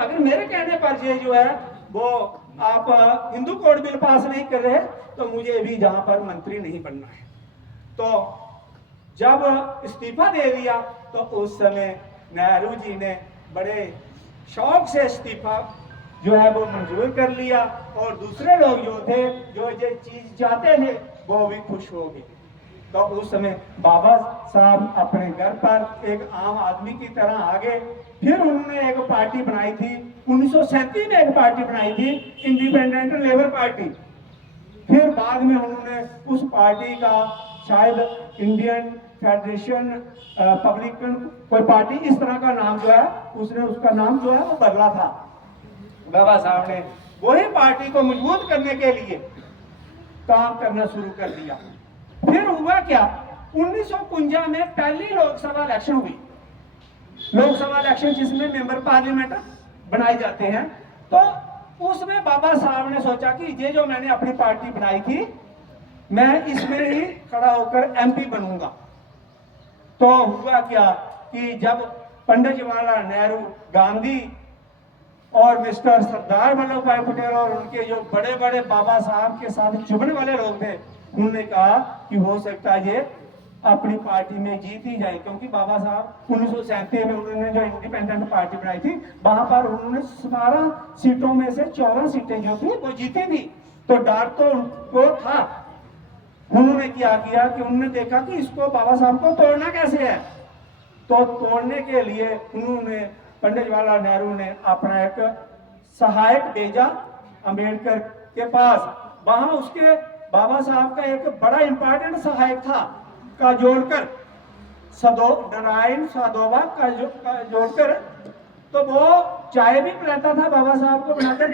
अगर मेरे कहने पर ये जो है वो आप हिंदू कोड बिल पास नहीं कर रहे तो मुझे भी जहां पर मंत्री नहीं बनना है। तो जब इस्तीफा दे दिया तो उस समय नेहरू जी ने बड़े शौक से इस्तीफा जो है वो मंजूर कर लिया और दूसरे लोग जो थे जो ये चीज चाहते थे वो भी खुश हो गए। तो उस समय बाबा साहब अपने घर पर एक आम आदमी की तरह आ गए। फिर उन्होंने एक पार्टी बनाई थी 1937 में, एक पार्टी बनाई थी इंडिपेंडेंट लेबर पार्टी। फिर बाद में उन्होंने उस पार्टी का शायद इंडियन फेडरेशन पब्लिकन कोई पार्टी इस तरह का नाम जो है उसने उसका नाम जो है वो बदला था। बाबा साहब ने वही पार्टी को मजबूत करने के लिए काम करना शुरू कर दिया। फिर हुआ क्या, 1951 में पहली लोकसभा इलेक्शन हुई। लोकसभा इलेक्शन जिसमें मेंबर पार्लियामेंट बनाए जाते हैं, तो उसमें बाबा साहब ने सोचा कि ये जो मैंने अपनी पार्टी बनाई थी मैं इसमें ही खड़ा होकर एमपी बनूंगा। तो हुआ क्या कि जब पंडित जवाहरलाल नेहरू, गांधी और मिस्टर सरदार वल्लभ भाई पटेल और उनके जो बड़े बड़े बाबा साहब के साथ चुभने वाले लोग थे, उन्होंने कहा कि हो सकता है ये अपनी पार्टी में जीत ही जाए, क्योंकि बाबा साहब 1937 में उन्होंने जो इंडिपेंडेंट पार्टी बनाई थी वहां पर उन्होंने 12 सीटों में से 14 सीटें जो थी वो जीती थी। तो डर तो उनको था। उन्होंने क्या किया कि उन्होंने देखा कि इसको बाबा साहब को तोड़ना कैसे है। तो तोड़ने के लिए उन्होंने पंडित जवाहरलाल नेहरू ने अपना एक सहायक भेजा अंबेडकर के पास। वहां उसके बाबा साहब का एक बड़ा इंपॉर्टेंट सहायक था का जोड़कर नारायण साधोबा का जोड़कर। तो वो चाय भी पिलाता था बाबा साहब को बनाकर।